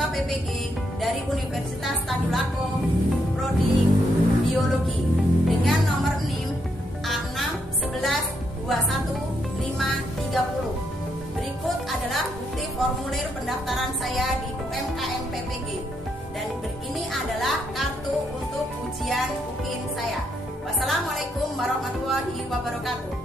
mahasiswa PPG dari Universitas Tadulako, Prodi Biologi dengan nomor NIM A61121 Berikut adalah bukti formulir pendaftaran saya di UMKM PPG dan ini adalah kartu untuk ujian UKIN saya. Wassalamualaikum warahmatullahi wabarakatuh.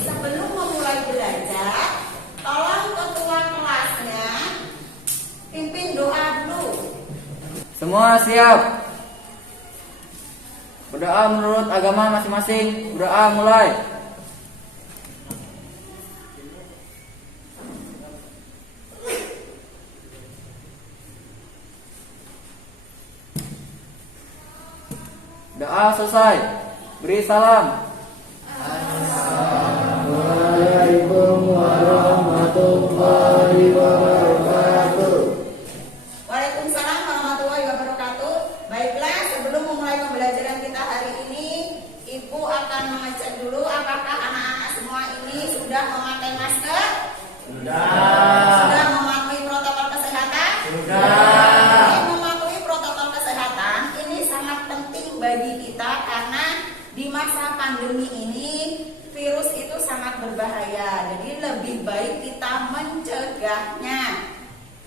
Sebelum memulai belajar, tolong ketua kelasnya pimpin doa dulu. Semua siap. Berdoa menurut agama masing-masing. Berdoa mulai. Doa selesai. Beri salam. Assalamualaikum warahmatullahi wabarakatuh. Waalaikumsalam warahmatullahi wabarakatuh. Baiklah, sebelum memulai pembelajaran kita hari ini, Ibu akan mengecek dulu apakah anak-anak semua ini sudah memakai masker? Sudah mematuhi protokol kesehatan? Mematuhi protokol kesehatan ini sangat penting bagi kita karena di masa pandemi ini virus itu sangat berbahaya. Jadi lebih baik kita mencegahnya.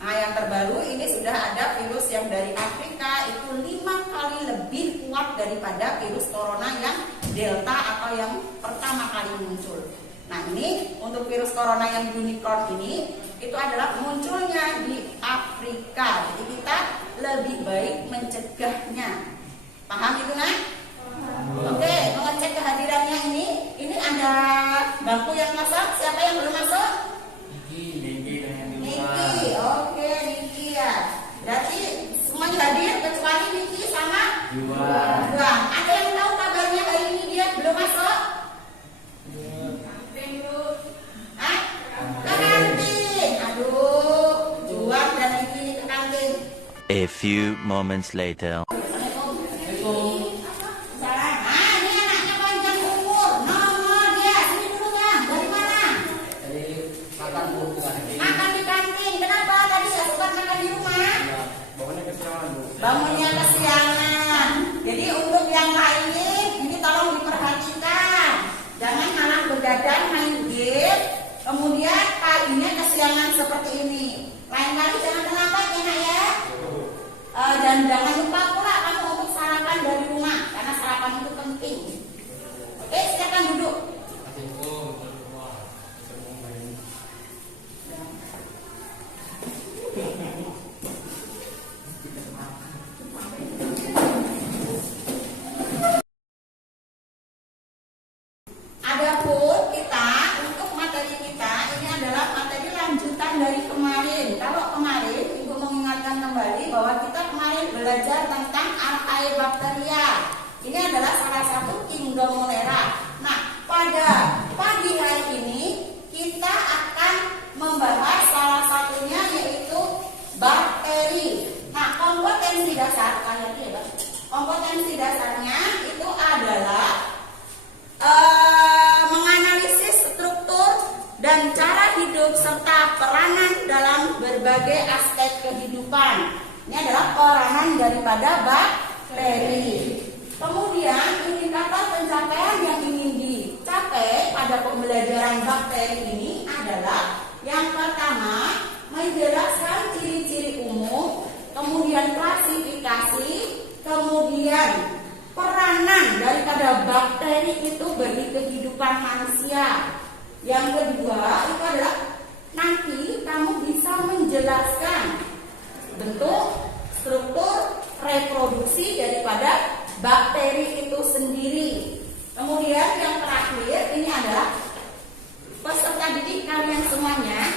Nah, yang terbaru ini sudah ada virus yang dari Afrika itu 5 kali lebih kuat daripada virus corona yang Delta atau yang pertama kali muncul. Nah, ini untuk virus corona yang unicorn ini itu adalah munculnya di Afrika. Jadi kita lebih baik mencegahnya. Paham itu, Nak? Oke, mengecek kehadirannya ini ada bangku yang kosong. Siapa yang belum masuk? Niki. Oke, Niki ya. Berarti semuanya hadir kecuali Niki sama Juan. Ada yang tahu kabarnya hari ini dia belum masuk? Ke kantin. Aduh, Juan dan Niki ke kantin. A few moments later. Bangunnya kesiangan. Jadi untuk yang lain ini tolong diperhatikan. Jangan malah begadang main game, kemudian paginya kesiangan seperti ini. Lain kali jangan terlambat ya, Nak ya. Dan jangan lupa pula kamu untuk sarapan dari rumah karena sarapan itu penting. Oke, silakan duduk. Adapun kita untuk materi kita ini adalah materi lanjutan dari kemarin. Kalau kemarin Ibu mengingatkan kembali bahwa kita kemarin belajar tentang Archaebacteria. Ini adalah salah satu kingdom Monera. Nah, pada pagi hari ini kita akan membahas salah satunya yaitu bakteri. Nah, kompetensi dasar kalian ya, kompetensi dasarnya bakteri. Kemudian indikator pencapaian yang ingin dicapai pada pembelajaran bakteri ini adalah yang pertama, menjelaskan ciri-ciri umum, kemudian klasifikasi, kemudian peranan daripada bakteri itu bagi kehidupan manusia. Yang kedua itu adalah nanti kamu bisa menjelaskan bentuk, struktur, reproduksi daripada bakteri itu sendiri. Kemudian yang terakhir ini adalah peserta didik kalian semuanya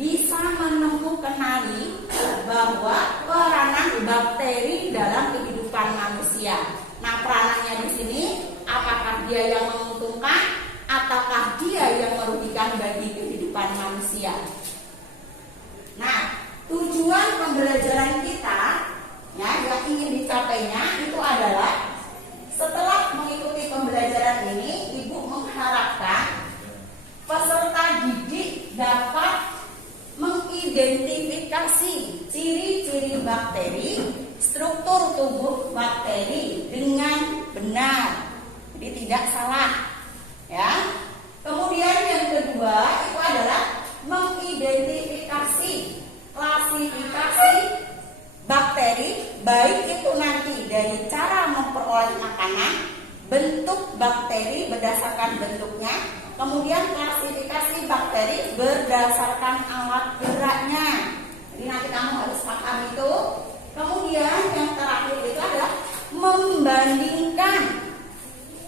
bisa mengenali bahwa peranan bakteri dalam kehidupan manusia. Nah, peranannya di sini apakah dia yang menguntungkan ataukah dia yang merugikan bagi kehidupan manusia. Nah, tujuan pembelajaran kita ya yang ingin dicapainya itu adalah setelah mengikuti pembelajaran ini, Ibu mengharapkan peserta didik dapat mengidentifikasi ciri-ciri bakteri, struktur tubuh bakteri dengan benar. Jadi tidak salah. Ya. Kemudian yang kedua itu adalah mengidentifikasi klasifikasi bakteri, baik itu nanti dari cara memperoleh makanan, bentuk bakteri berdasarkan bentuknya, kemudian klasifikasi bakteri berdasarkan alat geraknya. Jadi nanti kamu harus paham itu. Kemudian yang terakhir itu adalah membandingkan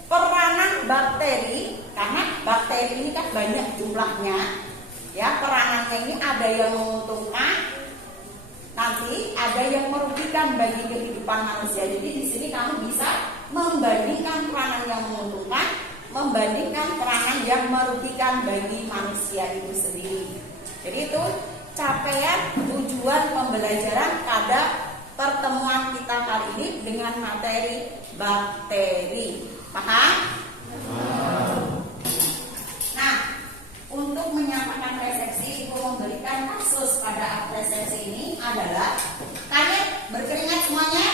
peranan bakteri, karena bakteri ini kan banyak jumlahnya. Ya, peranannya ini ada yang menguntungkan, nanti ada yang merugikan bagi kehidupan manusia. Jadi di sini kamu bisa membandingkan peranan yang menguntungkan, membandingkan peranan yang merugikan bagi manusia itu sendiri. Jadi itu capaian tujuan pembelajaran pada pertemuan kita kali ini dengan materi bakteri. Paham? Nah, untuk menyatakan resepsi, Ibu memberikan kasus pada resepsi ini adalah kalian berkeringat semuanya?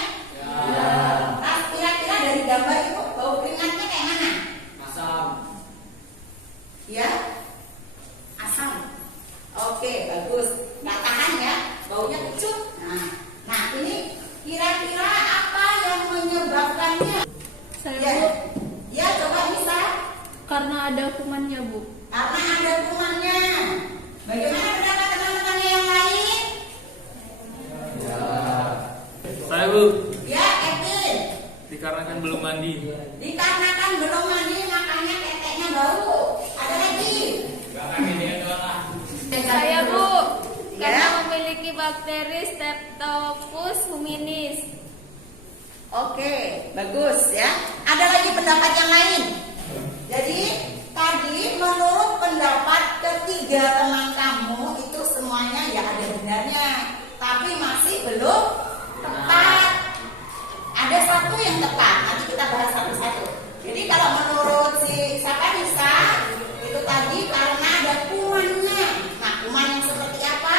Ya. Nah, kira-kira dari gambar itu bau keringatnya kayak mana? Asam. Ya? Asam. Oke, bagus. Nggak tahan ya, baunya kecut. Nah, ini kira-kira apa yang menyebabkannya? Saya Ya, Bu, ya coba bisa. karena ada kumannya Bu. Karena ada kumannya. Bagaimana pendapat teman-teman yang lain? Saya Bu, Ya, Kevin. dikarenakan belum mandi. Dikarenakan belum mandi makanya teteknya bau. Ada lagi? Saya Bu, Ya. karena memiliki bakteri Streptococcus hominis. Oke, bagus ya. Ada lagi pendapat yang lain? Jadi tadi menurut pendapat ketiga teman kamu itu semuanya ya ada benarnya, tapi masih belum tepat. Ada satu yang tepat, nanti kita bahas satu-satu. Jadi kalau menurut si siapa Nisa, itu tadi karena ada kumannya. Nah, kuman yang seperti apa?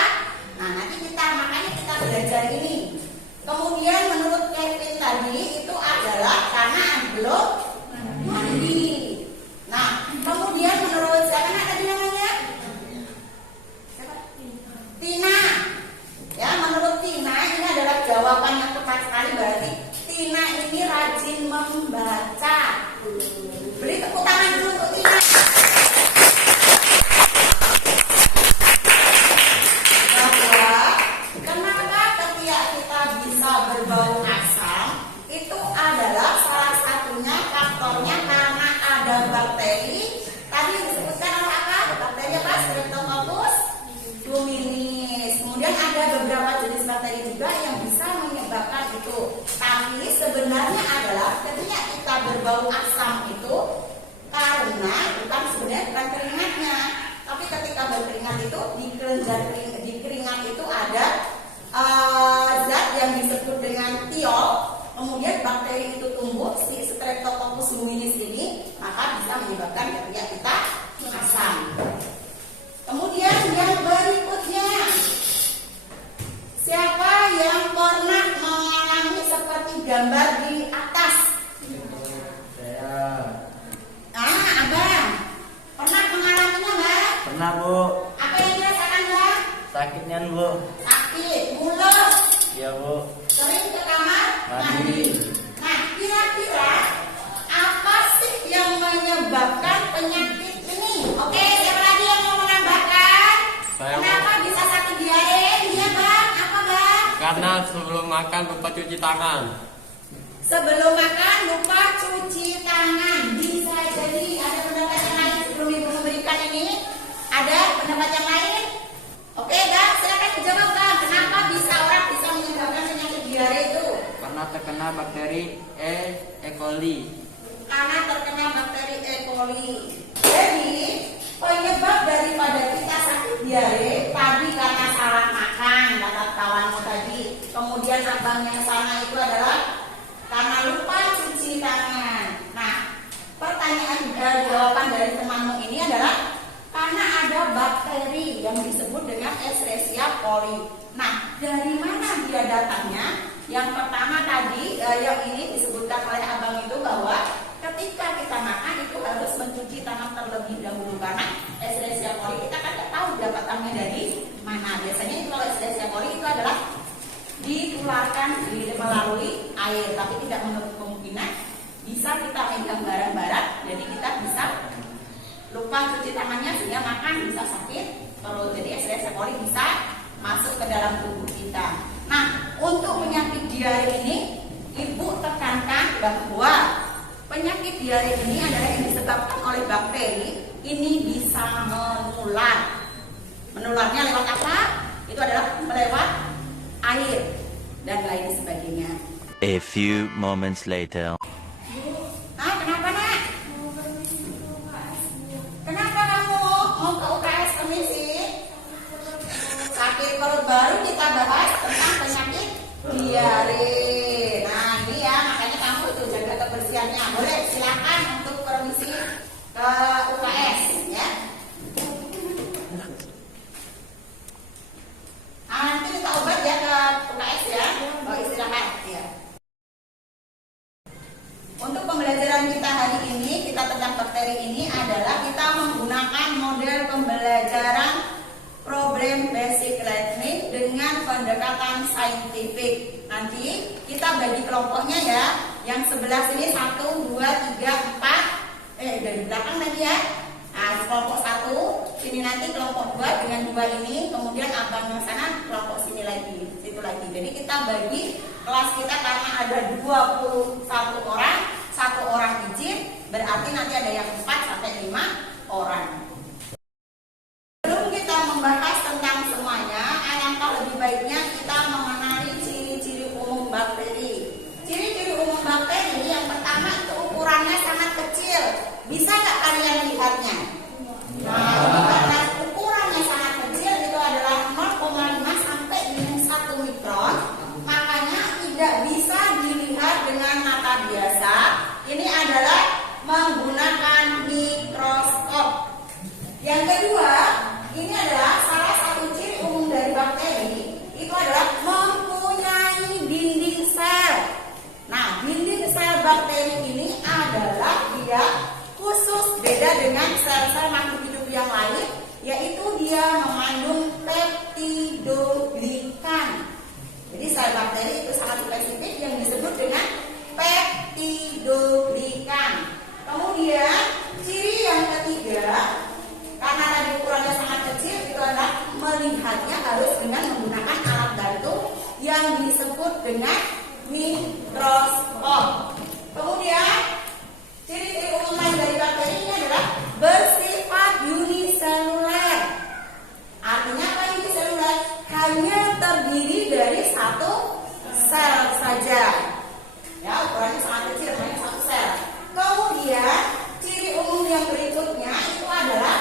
Nah, nanti makanya kita belajar ini. Kemudian menurut Kevin tadi itu adalah karena belum mandi. Nah, kemudian menurut siapa tadi namanya? Tina. Ya, menurut Tina ini adalah jawaban yang tepat sekali, berarti Tina ini rajin membaca. Beri tepuk tangan dulu untuk Tina. Bahwa kenapa ketika kita bisa berbau asam itu adalah salah satunya faktornya karena ada bakteri. Tadi disebutkan apa? Bakteri apa? Streptococcus hominis. Kemudian ada beberapa jenis bakteri juga yang bisa menyebabkan itu. Tapi sebenarnya adalah ketika kita berbau asam itu karena bukan sebelum makan lupa cuci tangan. Sebelum makan lupa cuci tangan. Bisa jadi ada pendapat yang lain sebelum ibu memberikan ini. Ada pendapat yang lain? Oke, Kak, silakan dijawab, Kak. Kenapa bisa orang bisa menyebabkan penyakit diare itu? Karena terkena bakteri E. coli. Karena terkena bakteri E. coli. Jadi penyebab daripada kita sakit diare tadi karena salah makan, kata kawanmu tadi. Kemudian abangnya sana itu adalah karena lupa cuci tangan. Nah, pertanyaan jawaban dari temanmu ini adalah karena ada bakteri yang disebut dengan Escherichia coli. Nah, dari mana dia datangnya? Yang pertama tadi yang ini disebutkan oleh abang itu bahwa ketika kita makan itu harus mencuci tangan terlebih dahulu karena Escherichia coli kita kan tidak tahu datangnya dari mana. Biasanya itu kalau Escherichia coli itu adalah ditularkan melalui air, tapi tidak menutup kemungkinan bisa kita pegang barang-barang, jadi kita bisa lupa cuci tangannya sehingga makan bisa sakit perut. Jadi Escherichia coli bisa masuk ke dalam tubuh kita. Nah, untuk penyakit diare ini ibu tekankan bahwa penyakit diare ini adalah yang disebabkan oleh bakteri. Ini bisa menular. Menularnya lewat apa? Itu adalah lewat air dan lain sebagainya. A few moments later. Ah, kenapa nak? Kenapa kamu mau ke UKS Permisi? Sakit perut baru kita bahas tentang penyakit diare. Nah ini ya, makanya kamu itu jaga kebersihannya. Boleh silakan untuk permisi ke UKS ya. Nanti minta obat ya ke UKS ya. Mau istirahat ya. Untuk pembelajaran kita hari ini, kita tentang bakteri ini adalah kita menggunakan model pembelajaran problem basic learning dengan pendekatan saintifik. Nanti kita bagi kelompoknya ya. Yang sebelah sini 1, 2, 3, 4. Dari belakang nanti ya. Nah, kelompok 1, sini nanti kelompok 2 dengan 2 ini. Kemudian abang yang sana kelompok sini lagi, situ lagi. Jadi kita bagi kelas kita karena ada 21 orang, 1 orang izin, berarti nanti ada yang 4 sampai 5 orang. Sebelum kita membahas tentang semuanya, alangkah lebih baiknya kita mengenali ciri-ciri umum bakteri. Ciri-ciri umum bakteri yang pertama itu ukurannya sangat kecil. Bisa nggak kalian lihatnya? Nah, ini karena ukurannya sangat kecil itu adalah 0,5 sampai dengan 1 mikron, makanya tidak bisa dilihat dengan mata biasa. Ini adalah menggunakan mikroskop. Yang kedua, ini adalah salah satu ciri umum dari bakteri, itu adalah mempunyai dinding sel. Nah, dinding sel bakteri ini adalah dia khusus beda dengan sel-sel makhluk hidup yang lain, yaitu dia mengandung peptidoglikan. Jadi sel bakteri itu sangat spesifik yang disebut dengan peptidoglikan. Kemudian ciri yang ketiga, karena tadi ukurannya sangat kecil, itu adalah melihatnya harus dengan menggunakan alat bantu yang disebut dengan mikroskop. Kemudian ciri-ciri umum lain dari bakteri ini adalah bersifat uniseluler. Artinya apa uniseluler? Hanya terdiri dari satu sel saja. Ya, ukurannya sangat kecil, hanya satu sel. Kemudian ciri umum yang berikutnya itu adalah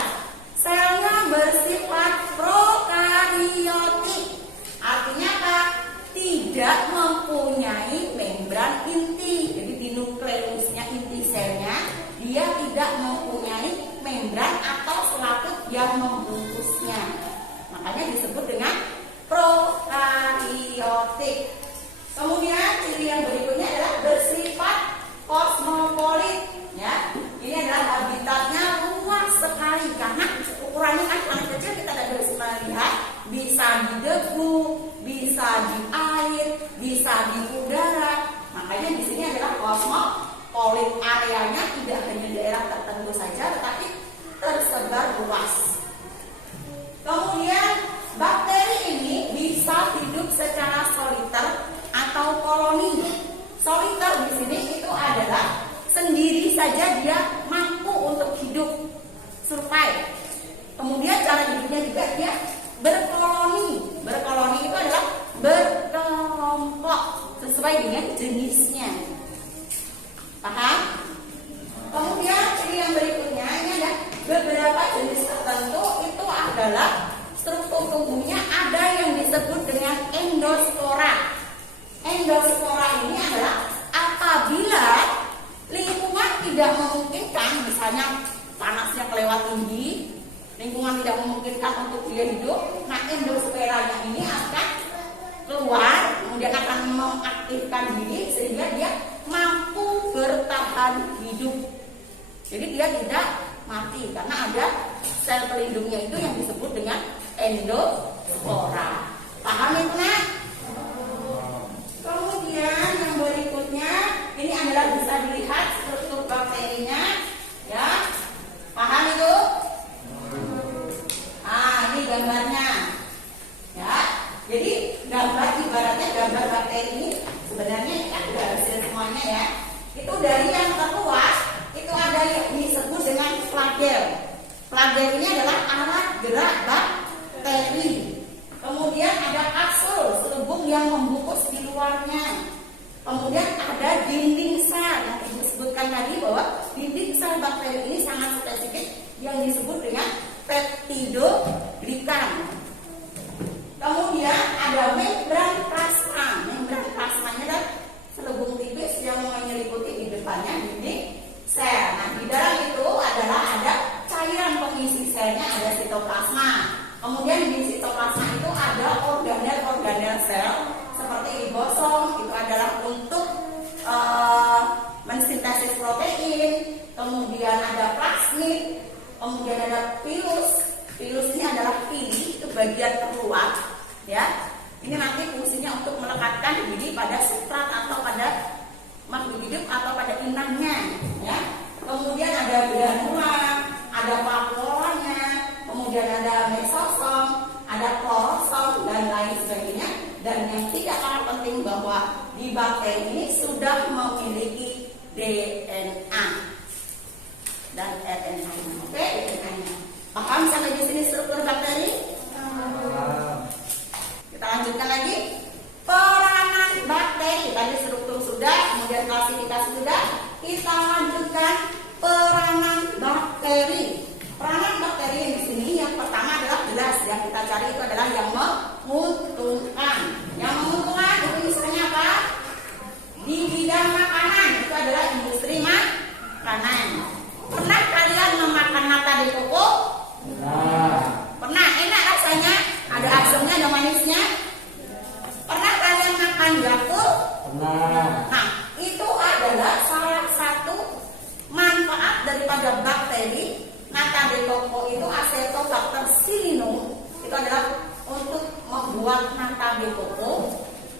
selnya bersifat prokariotik. Artinya apa? Tidak mempunyai membran inti. Jadi di nukleusnya inti selnya dia tidak mempunyai membran atau selaput yang membungkusnya. Makanya disebut dengan prokariotik. Kemudian ciri yang berikutnya adalah bersifat kosmopolit. Ya, ini adalah habitatnya luas sekali karena ukurannya kan sangat kecil, kita tidak bisa melihat. Bisa di debu, bisa di air, bisa di udara. Makanya di sini adalah kosmopolit. Areanya tidak hanya daerah tertentu saja, tetapi tersebar luas. Kemudian bakteri ini bisa hidup secara soliter berkoloni. Soliter di sini itu adalah sendiri saja dia mampu untuk hidup, survive. Kemudian cara hidupnya juga dia berkoloni. Berkoloni itu adalah berkelompok sesuai dengan jenisnya. Paham? Kemudian ini yang berikutnya, ini ada beberapa jenis tertentu itu adalah struktur tubuhnya ada yang disebut dengan endospora. Endospora ini adalah apabila lingkungan tidak memungkinkan, misalnya panasnya kelewat tinggi, lingkungan tidak memungkinkan untuk dia hidup, nah endosporanya ini akan keluar, kemudian akan mengaktifkan diri sehingga dia mampu bertahan hidup. Jadi dia tidak mati karena ada sel pelindungnya itu yang disebut dengan endospora. Paham itu nak? Kemudian yang berikutnya ini adalah bisa dilihat struktur bakterinya, ya. Paham itu? Ah, ini gambarnya, ya. Jadi gambar ibaratnya gambar bakteri ini sebenarnya ada hasil semuanya ya. Itu dari yang terluas itu ada yang disebut dengan flagel. Flagel ini adalah alat gerak bakteri. Kemudian ada kapsul, selubung yang membungkus di luarnya. Kemudian ada dinding sel yang disebutkan tadi bahwa dinding sel bakteri ini sangat spesifik yang disebut dengan peptidoglikan. Kemudian ada membran plasma. Membran plasmanya adalah selubung tipis yang menyelimuti di depannya dinding sel. Nah, di dalam itu adalah ada cairan pengisi selnya, ada sitoplasma. Kemudian di sitoplasma itu ada organel-organel sel seperti ribosom, itu adalah untuk mensintesis protein. Kemudian ada plasmid, kemudian ada pilus. Pilus ini adalah pili, itu bagian terluar, ya. Ini nanti fungsinya untuk melekatkan diri pada substrat atau pada makhluk hidup atau pada inangnya, ya. Kemudian ada granula, ada vakuolanya, kemudian ada mesosom, ada klorosom dan lain sebagainya. Dan yang tidak kalah penting bahwa di bakteri ini sudah memiliki DNA dan RNA. Oke, DNA-nya. Paham sampai di sini struktur bakteri? Kita lanjutkan lagi. Peranan bakteri. Tadi struktur sudah, kemudian klasifikasi sudah. Kita lanjutkan peranan bakteri. Peranan bakteri yang di sini yang pertama adalah jelas yang kita cari itu adalah yang menguntungkan. Yang menguntungkan itu misalnya apa? Di bidang makanan itu adalah industri makanan. Pernah kalian memakan nata de coco? Pernah, enak rasanya, ada asamnya, ada manisnya. Pernah kalian makan Yakult? Nah, itu adalah salah satu manfaat daripada bakteri nata de coco itu Acetobacter pseudomonas. Itu adalah untuk membuat nata de coco.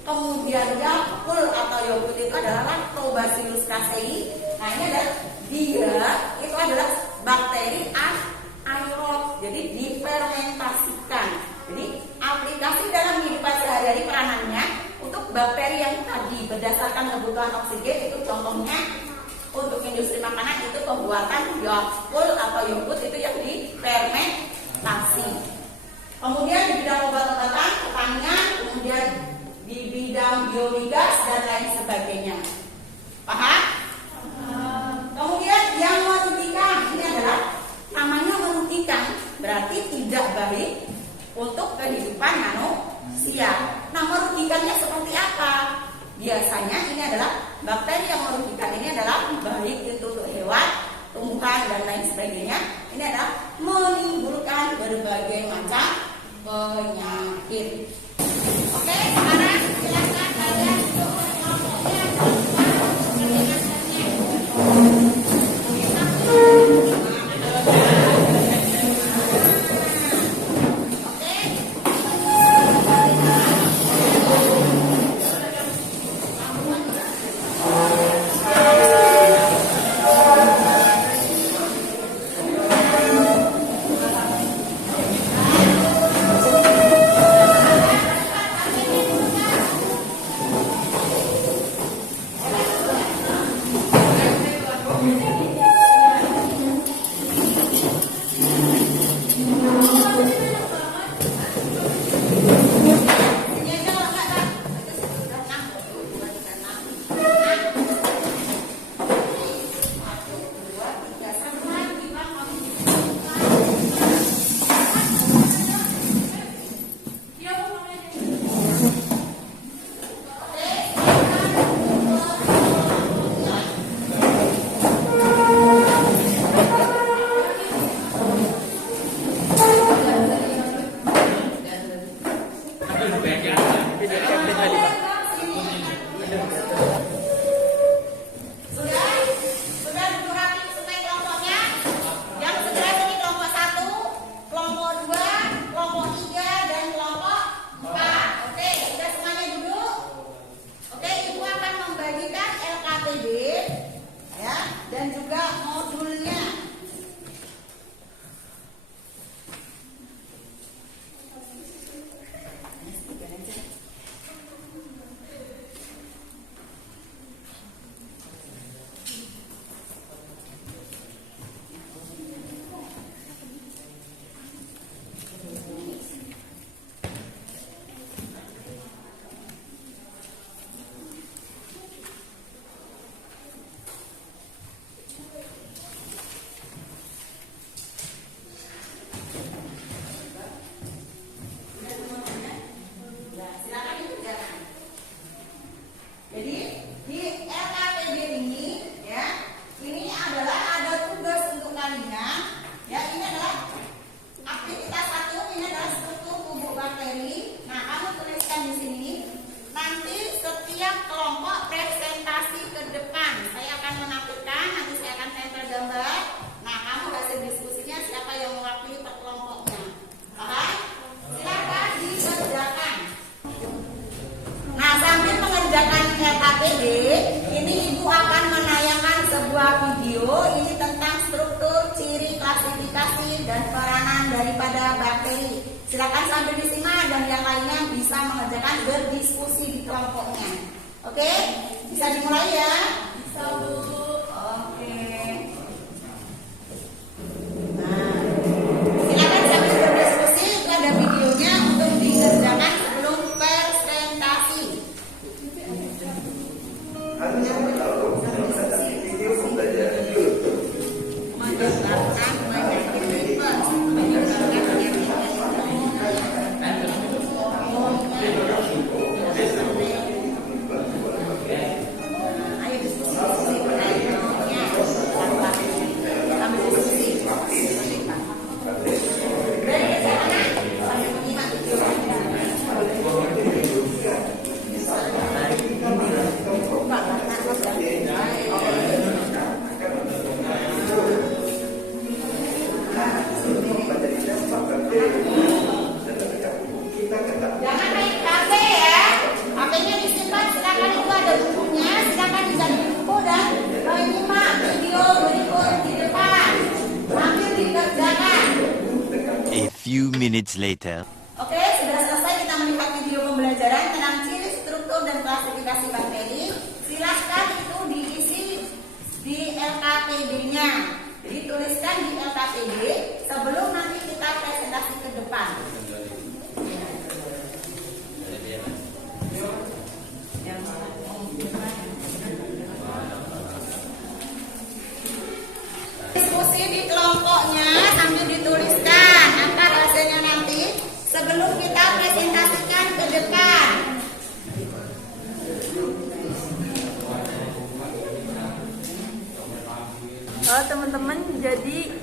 Kemudian Yakult atau yogurt itu adalah Lactobacillus casei. Nah, ini adalah dia itu adalah bakteri anaerob, jadi difermentasikan. Jadi aplikasi dalam kehidupan sehari-hari peranannya untuk bakteri yang tadi berdasarkan kebutuhan oksigen itu contohnya untuk industri makanan itu pembuatan Yakult atau yogurt itu yang difermentasi. Kemudian di bidang obat-obatan, pertanian, kemudian di bidang biomigas dan lain sebagainya. Paham? Kemudian yang merugikan ini adalah namanya merugikan, berarti tidak baik untuk kehidupan manusia. Nah, merugikannya seperti apa? Biasanya ini adalah bakteri yang merugikan ini adalah baik itu untuk hewan, tumbuhan dan lain sebagainya. Ini adalah menimbulkan berbagai macam penyakit. Oke, sekarang silakan kalian untuk kelompoknya Sudah duduk rapi sesuai kelompoknya. Yang segera sini kelompok 1, kelompok 2, kelompok 3, dan kelompok 4. Oke, sudah semuanya duduk. Oke, Ibu akan membagikan LKPD ya, dan juga modulnya. Silakan dikerjakan. Jadi di LKPD ini ya, ini adalah ada tugas untuk kalian. Ya, ini adalah aktivitas 1, ini adalah struktur tubuh bakteri. Nah, kamu tuliskan di sini. Nanti setiap kelompok presentasi ke depan. Saya akan menampilkan, nanti saya akan tempel gambar. Nah, kamu hasil diskusinya siapa yang mewakili per kelompoknya. Paham? Silakan dikerjakan. Nah, sambil mengerjakan LKPD, ini Ibu akan menayangkan sebuah video ini tentang struktur, ciri, klasifikasi, dan peranan daripada bakteri. Silakan sambil disimak dan yang lainnya bisa mengerjakan berdiskusi di kelompoknya. Oke? Bisa dimulai ya? Bisa, Bu. Oke. Nah, silakan sambil berdiskusi, itu ada videonya untuk dikerjakan sebelum presentasi. Menyebarkan banyak info, menyebarkan ayo diskusi terkait kelompoknya. Sambil diskusi. Dari kesana sambil menyimak video. Jangan main HP ya. HP-nya disimpan, silakan itu ada bukunya, silakan bisa di buku dan menyimak video berikut di depan. Sambil dikerjakan. A few minutes later. Oke, sudah selesai kita melihat video pembelajaran tentang ciri, struktur, dan klasifikasi bakteri. Silakan itu diisi di LKPD-nya. Jadi tuliskan di LKPD sebelum nanti kita presentasi ke depan. Diskusi di kelompoknya sambil dituliskan antar hasilnya nanti sebelum kita presentasikan ke depan. Halo teman-teman, jadi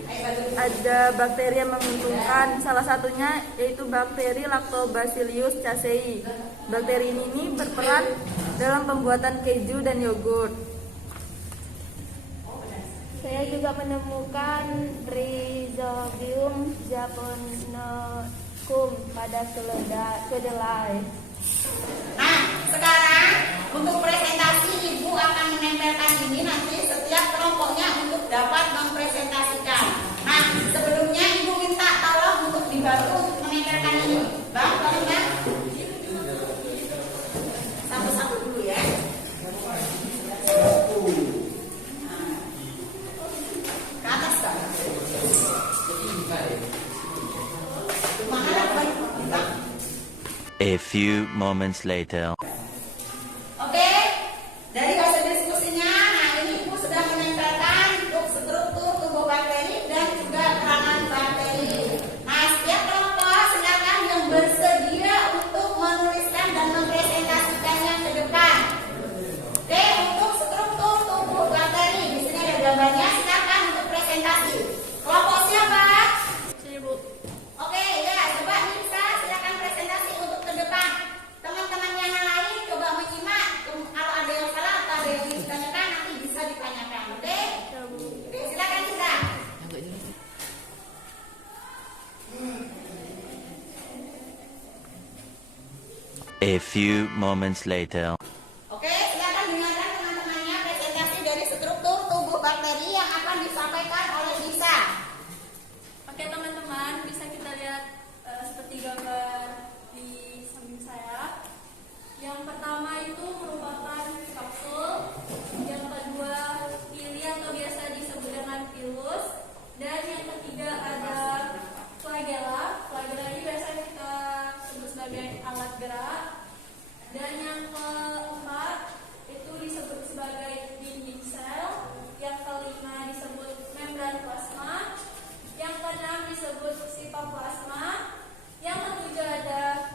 ada bakteri yang menguntungkan. Salah satunya yaitu bakteri Lactobacillus casei. Bakteri ini berperan dalam pembuatan keju dan yogurt. Saya juga menemukan Rhizobium japonicum pada kedelai. Nah, sekarang untuk presentasi Ibu akan menempelkan ini nanti setiap kelompoknya untuk dapat mempresentasikan. Nah, sebelumnya Ibu minta tolong untuk dibantu menempelkan ini. Bang, tolong Bang. Satu-satu dulu ya. A few moments later. Oke, dari hasil diskusinya, nah ini Ibu sudah menempelkan untuk struktur tubuh bakteri dan juga peranan bakteri. Nah, setiap kelompok silakan yang bersedia untuk menuliskan dan mempresentasikannya ke depan. Oke, untuk struktur tubuh bakteri, di sini ada gambarnya, silakan untuk presentasi. Kelompok siapa? Sini Bu. Oke, ya, coba bisa silakan presentasi untuk ke depan. Teman-teman yang lain coba menyimak. Kalau ada yang salah atau ada yang ditanyakan nanti bisa ditanyakan. Oke? Oke, silakan kita. A few moments later. Oke, silakan dengarkan teman-temannya presentasi dari struktur tubuh bakteri yang akan disampaikan oleh Lisa. Oke teman-teman, bisa kita lihat seperti gambar di samping saya. Yang pertama itu merupakan kapsul, yang kedua pili atau biasa disebut dengan pilus, dan yang ketiga ada flagella. Flagella ini biasa kita sebut sebagai alat gerak, dan yang keempat itu disebut sebagai dinding sel, yang kelima disebut membran plasma, yang keenam disebut sitoplasma, yang ketujuh ada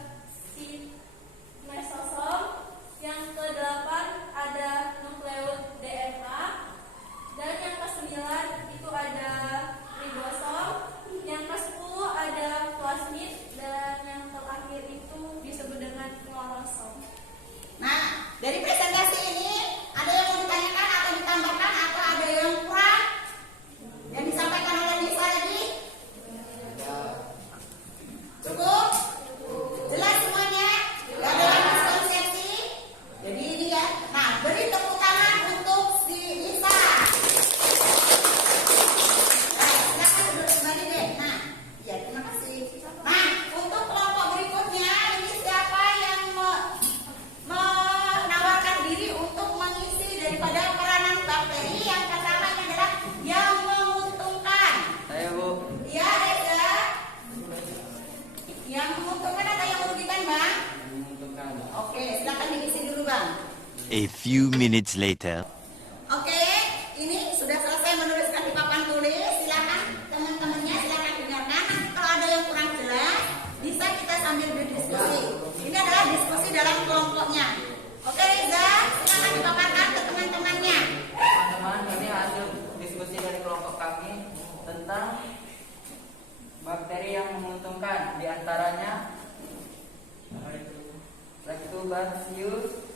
mesosom, yang kedelapan ada nukleus DNA, dan yang kesembilan itu ada ribosom, yang kesepuluh ada plasmid, dan yang terakhir itu disebut dengan klorosom. Nah, dari presentasi ini ada yang mau ditanyakan atau ditambahkan atau ada yang kurang yang disampaikan oleh Lisa tadi? Cukup? Jelas semuanya? Gak ada yang miskonsepsi? Jadi ini ya. Nah, beri tepuk tangan untuk si Lisa. Nah, silakan duduk kembali deh. Nah, ya terima kasih. Nah, untuk kelompok berikutnya ini siapa yang menawarkan diri untuk mengisi daripada peranan bakteri yang pertama ini adalah yang menguntungkan. Saya Bu. Ya, Reza. Yang menguntungkan atau yang merugikan, Bang? Menguntungkan. Oke, silakan diisi dulu, Bang. A few minutes later. Oke, ini sudah selesai menuliskan di papan tulis. Silakan teman-temannya silakan dengarkan. Nanti kalau ada yang kurang jelas, bisa kita sambil berdiskusi. Ini adalah diskusi dalam kelompoknya. Oke, Reza, silakan dipaparkan ke teman-temannya. Teman-teman, ini hasil diskusi dari kelompok kami tentang bakteri yang menguntungkan, di antaranya Lactobacillus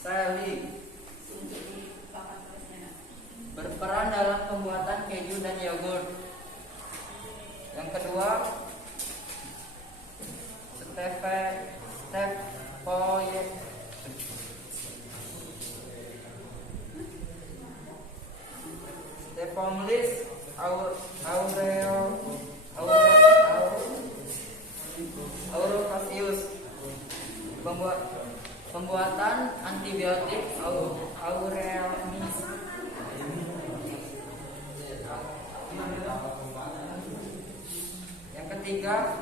cereus berperan dalam pembuatan keju dan yogurt. Yang kedua, Staphylococcus aureus pembuatan antibiotik Aureonis. Yang ketiga,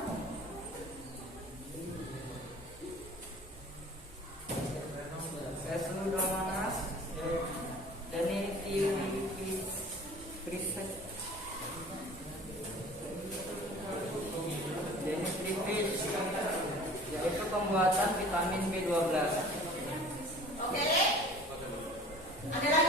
Pseudomonas dentifricis yaitu pembuatan vitamin B12. Oke. Ada lagi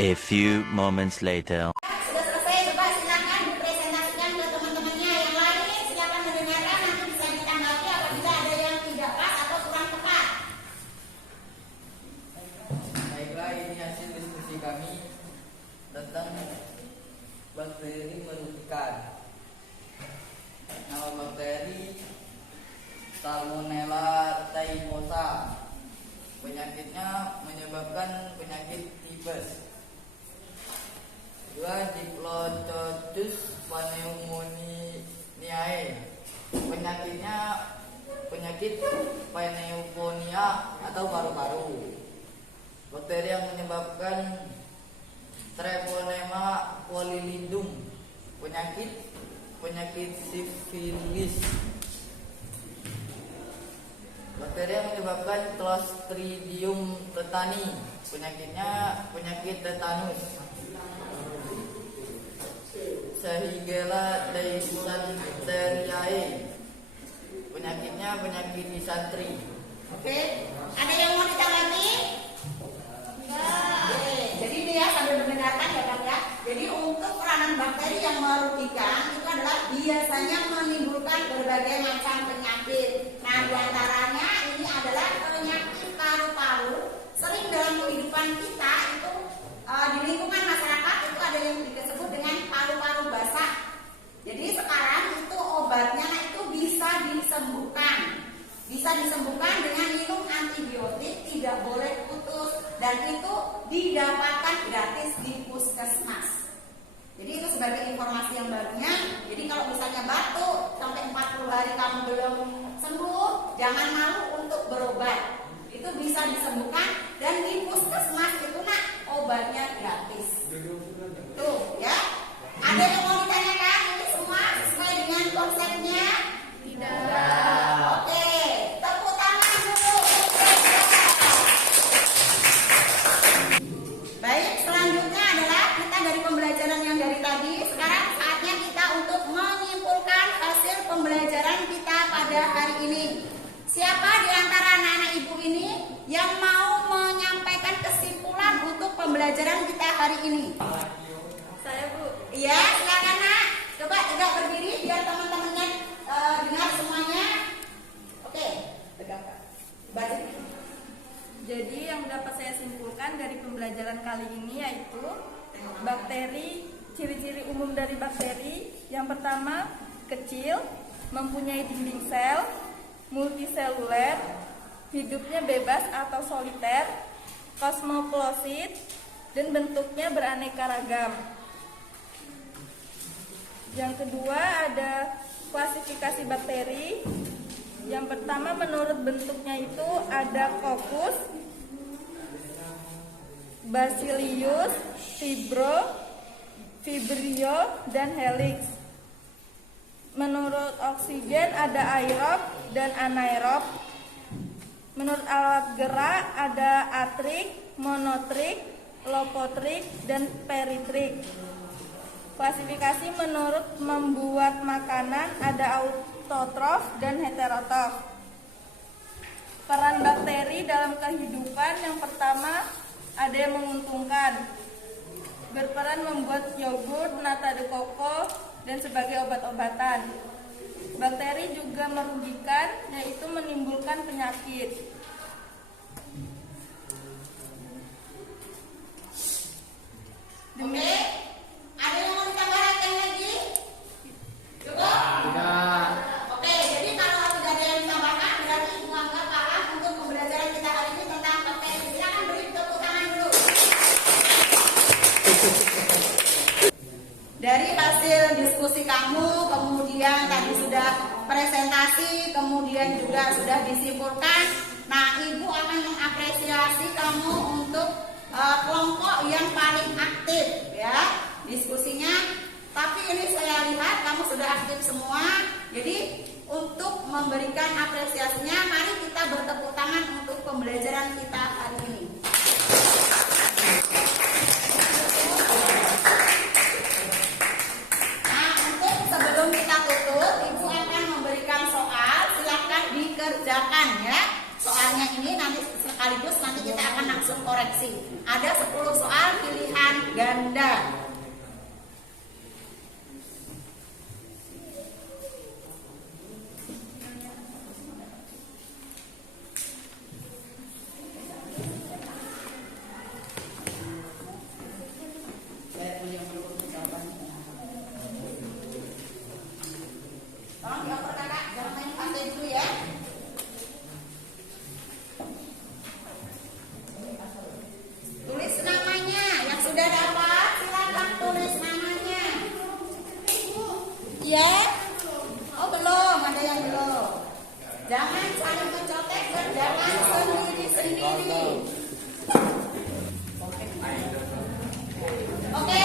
A few moments later. Sudah selesai, coba silakan dipresentasikan ke teman-temannya yang lain. Silakan mendengarkan, nanti bisa ditanggapi apabila ada yang tidak pas atau kurang tepat. Baiklah, ini hasil diskusi kami tentang bakteri merugikan. Nama bakteri Salmonella typhosa. Penyakitnya menyebabkan penyakit tipes. Dua, Diplodotus pneumoniae. Penyakitnya penyakit pneumonia atau paru-paru. Bakteri yang menyebabkan Treponema polyllidum. Penyakit sifilis. Bakteri yang menyebabkan Clostridium tetani. Penyakitnya penyakit tetanus. Shigella dysenteriae. Penyakitnya penyakit disantri. Oke, ada yang mau ditanggapi? Oke, jadi ini ya sambil mendengarkan ya Kang ya. Jadi untuk peranan bakteri yang merugikan itu adalah biasanya menimbulkan berbagai macam penyakit. Nah, diantaranya ini adalah penyakit paru-paru. Sering dalam kehidupan kita itu di lingkungan masyarakat itu ada yang disebut dengan paru-paru basah. Jadi sekarang itu obatnya itu bisa disembuhkan. Bisa disembuhkan dengan minum antibiotik, tidak boleh putus, dan itu didapatkan gratis di puskesmas. Jadi itu sebagai informasi yang barunya. Jadi kalau misalnya batuk sampai 40 hari kamu belum sembuh, jangan malu untuk berobat. Itu bisa disembuhkan dan di puskesmas itu nak obatnya gratis. Tuh ya. Ada yang mau ditanyakan? Ini semua sesuai dengan konsepnya? Tidak. Oke, tepuk tangan dulu. Baik, selanjutnya adalah kita dari pembelajaran yang dari tadi. Sekarang saatnya kita untuk menyimpulkan hasil pembelajaran kita pada hari ini. Siapa di antara anak-anak ibu ini yang mau menyampaikan kesimpulan untuk pembelajaran kita hari ini? Saya, Bu. Iya, silakan nak. Coba tegak berdiri biar teman-temannya dengar semuanya. Oke, tegak Kak. Baca. Jadi yang dapat saya simpulkan dari pembelajaran kali ini yaitu bakteri, ciri-ciri umum dari bakteri. Yang pertama, kecil, mempunyai dinding sel, multiseluler, hidupnya bebas atau soliter, kosmoplosit, dan bentuknya beraneka ragam. Yang kedua ada klasifikasi bakteri. Yang pertama menurut bentuknya itu ada Coccus, Bacillus, Vibrio, dan Helix. Menurut oksigen ada aerob dan anaerob. Menurut alat gerak ada atrik, monotrik, lopotrik, dan peritrik. Klasifikasi menurut membuat makanan ada autotrof dan heterotrof. Peran bakteri dalam kehidupan yang pertama ada yang menguntungkan. Berperan membuat yogurt, nata de coco, dan sebagai obat-obatan. Bakteri juga merugikan, yaitu menimbulkan penyakit. Oke, ada yang mau ditambahkan lagi? Cukup? Tidak. Oke, jadi kalau tidak ada yang ditambahkan, berarti Ibu anggap paham untuk pembelajaran kita hari ini tentang bakteri. Silakan beri tepuk tangan dulu. Dari hasil diskusi kamu, kemudian tadi sudah presentasi, kemudian juga sudah disimpulkan. Nah, Ibu akan mengapresiasi kamu untuk kelompok yang paling aktif ya diskusinya. Tapi ini saya lihat kamu sudah aktif semua. Jadi untuk memberikan apresiasinya, mari kita bertepuk tangan untuk pembelajaran kita hari ini. Nah, untuk sebelum kita tutup, Ibu akan memberikan soal. Silakan dikerjakan ya. Soalnya ini nanti sekaligus nanti kita akan langsung koreksi. Ada 10 soal pilihan ganda. Tolong dioper kakak, jangan main pantai dulu ya. Tulis namanya, yang sudah dapat silakan tulis namanya. Iya? Oh belum, ada yang belum. Jangan saling mencontek, berjalan sendiri-sendiri. Oke,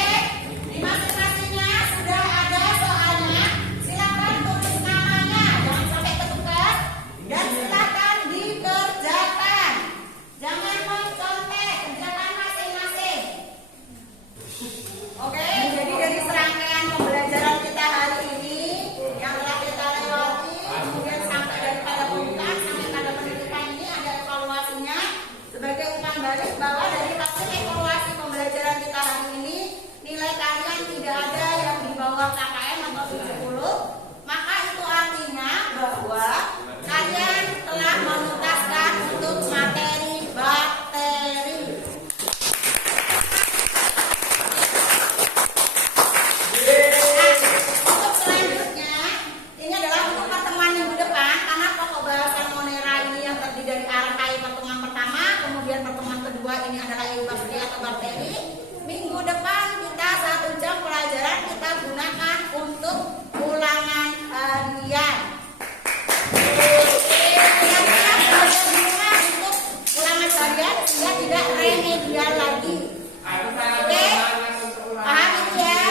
di masing-masingnya sudah ada soalnya. Silakan tulis namanya, jangan sampai ketukar. Dan silakan dikerjakan. Jangan mencontek, kerjakan masing-masing. Oke, jadi dari serangkaian pembelajaran kita hari ini yang telah kita lewati, kemudian sampai daripada pembukaan sampai pada pendidikan ini ada evaluasinya. Sebagai umpan balik bahwa dari hasil evaluasi pembelajaran kita hari ini, nilai kalian tidak ada yang di bawah KKM atau 70, maka itu artinya bahwa kalian telah menuntaskan untuk materi bakteri. Untuk selanjutnya, ini adalah untuk pertemuan minggu depan, karena pokok bahasan Monera ini yang terdiri dari arkai pertemuan pertama, kemudian pertemuan kedua ini adalah eubakteri atau bakteri. Minggu depan kita 1 jam pelajaran kita gunakan untuk ulangan harian. Kira-kira belajar di rumah untuk ulangan harian sehingga tidak remedial lagi. Oke? Paham itu ya?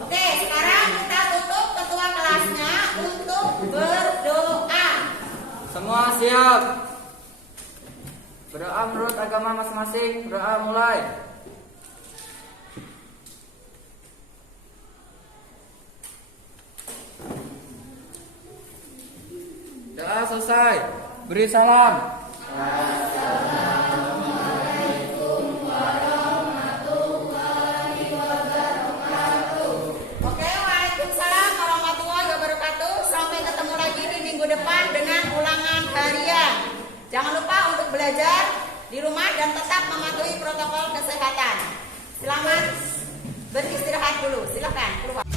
Oke, sekarang kita tutup ketua kelasnya untuk berdoa. Semua siap. Berdoa menurut agama masing-masing. Berdoa mulai. Doa selesai. Beri salam. Oke, waalaikumsalam warahmatullahi wabarakatuh. Sampai ketemu lagi di minggu depan dengan ulangan harian. Jangan lupa untuk belajar di rumah dan tetap mematuhi protokol kesehatan. Selamat beristirahat dulu. Silakan keluar.